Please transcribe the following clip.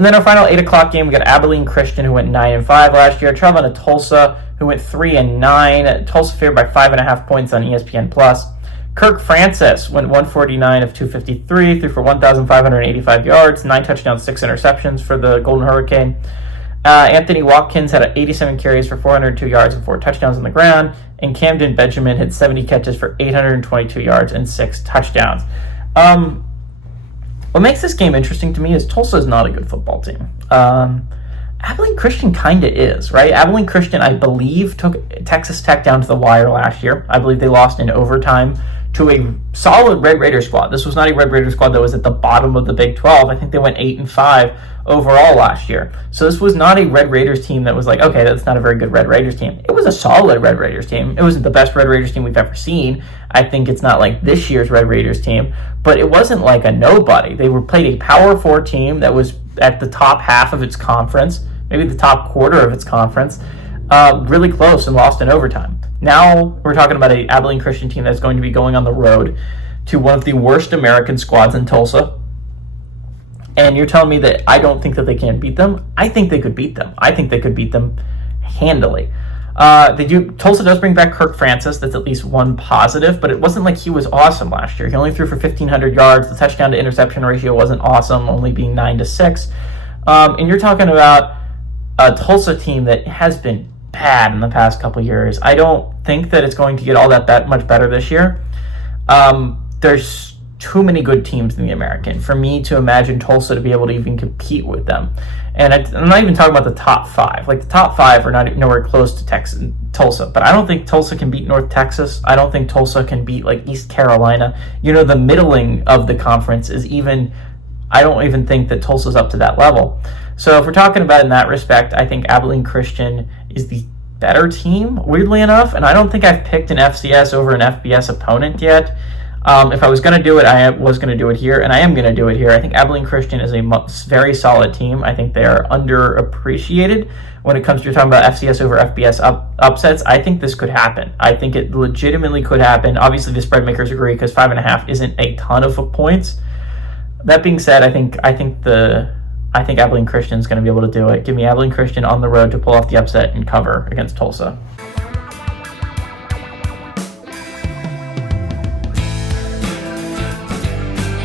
And then our final 8 o'clock game, we got Abilene Christian, who went 9-5 last year, traveling to Tulsa, who went 3-9. Tulsa favored by 5.5 points on ESPN+. Kirk Francis went 149 of 253, threw for 1,585 yards, 9 touchdowns, 6 interceptions for the Golden Hurricane. Anthony Watkins had 87 carries for 402 yards and 4 touchdowns on the ground. And Camden Benjamin had 70 catches for 822 yards and 6 touchdowns. What makes this game interesting to me is Tulsa is not a good football team. Abilene Christian kind of is, right? Abilene Christian, I believe, took Texas Tech down to the wire last year. I believe they lost in overtime to a solid Red Raider squad. This was not a Red Raider squad that was at the bottom of the Big 12. I think they went 8-5 overall last year. So this was not a Red Raiders team that was like, okay, that's not a very good Red Raiders team. It was a solid Red Raiders team. It wasn't the best Red Raiders team we've ever seen. I think it's not like this year's Red Raiders team, but it wasn't like a nobody. They were played a Power 4 team that was at the top half of its conference, maybe the top quarter of its conference, really close and lost in overtime. Now we're talking about an Abilene Christian team that's going to be going on the road to one of the worst American squads in Tulsa. And you're telling me that I don't think that they can beat them? I think they could beat them. I think they could beat them handily. Tulsa does bring back Kirk Francis. That's at least one positive, but it wasn't like he was awesome last year. He only threw for 1,500 yards. The touchdown to interception ratio wasn't awesome, only being 9-6. And you're talking about a Tulsa team that has been bad in the past couple years. I don't think that it's going to get all that much better this year. There's too many good teams in the American for me to imagine Tulsa to be able to even compete with them. And I'm not even talking about the top 5. Like, the top 5 are not nowhere close to Tulsa. But I don't think Tulsa can beat North Texas. I don't think Tulsa can beat, like, East Carolina. The middling of the conference is even... I don't even think that Tulsa's up to that level. So if we're talking about in that respect, I think Abilene Christian is the better team, weirdly enough. And I don't think I've picked an FCS over an FBS opponent yet. If I was going to do it, I was going to do it here, and I am going to do it here. I think Abilene Christian is a very solid team. I think they are underappreciated when it comes to talking about FCS over FBS upsets. I think this could happen. I think it legitimately could happen. Obviously, the spread makers agree because 5.5 isn't a ton of points. That being said, I think Abilene Christian is going to be able to do it. Give me Abilene Christian on the road to pull off the upset and cover against Tulsa.